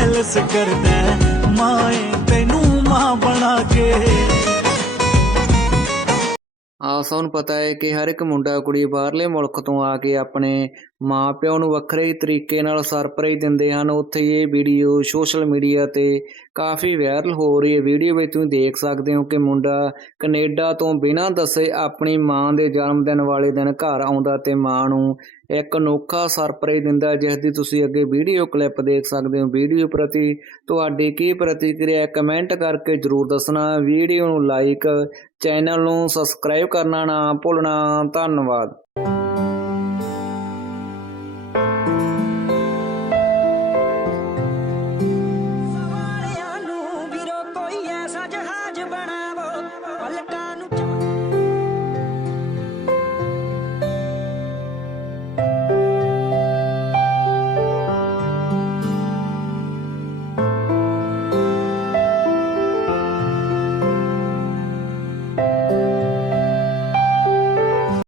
Jealous ਕਰਦਾ ਹੈ। ਤੈਨੂੰ ਮਾਂ ਬਣਾ ਕੇ ਆਪ ਸਭ ਪਤਾ ਹੈ ਕਿ ਹਰ ਇੱਕ ਮੁੰਡਾ ਕੁੜੀ ਬਾਹਰਲੇ ਮੁਲਕ ਤੋਂ ਆ ਕੇ ਆਪਣੇ ਮਾਪਿਆਂ ਨੂੰ ਵੱਖਰੇ ਹੀ ਤਰੀਕੇ ਨਾਲ ਸਰਪ੍ਰਾਈਜ਼ ਦਿੰਦੇ ਹਨ ਉੱਥੇ ਇਹ ਵੀਡੀਓ ਸੋਸ਼ਲ ਮੀਡੀਆ ਤੇ ਕਾਫੀ ਵਾਇਰਲ ਹੋ ਰਹੀ ਹੈ। ਵੀਡੀਓ ਵਿੱਚ ਤੁਸੀਂ ਦੇਖ ਸਕਦੇ ਹੋ ਕਿ ਮੁੰਡਾ ਕੈਨੇਡਾ ਤੋਂ ਬਿਨਾਂ ਦੱਸੇ ਆਪਣੀ ਮਾਂ ਦੇ ਜਨਮ ਦਿਨ ਵਾਲੇ ਦਿਨ ਘਰ ਆਉਂਦਾ ਤੇ ਮਾਂ ਨੂੰ ਇੱਕ ਅਨੋਖਾ ਸਰਪ੍ਰਾਈਜ਼ ਦਿੰਦਾ ਜਿਸ ਦੀ ਤੁਸੀਂ ਅੱਗੇ ਵੀਡੀਓ ਕਲਿੱਪ ਦੇਖ ਸਕਦੇ ਹੋ। ਵੀਡੀਓ ਪ੍ਰਤੀ ਤੁਹਾਡੀ ਕੀ ਪ੍ਰਤੀਕਿਰਿਆ ਕਮੈਂਟ ਕਰਕੇ ਜਰੂਰ ਦੱਸਣਾ। ਵੀਡੀਓ ਨੂੰ ਲਾਈਕ ਚੈਨਲ ਨੂੰ ਸਬਸਕ੍ਰਾਈਬ ਕਰਨਾ ਨਾ ਭੁੱਲਣਾ। ਧੰਨਵਾਦ।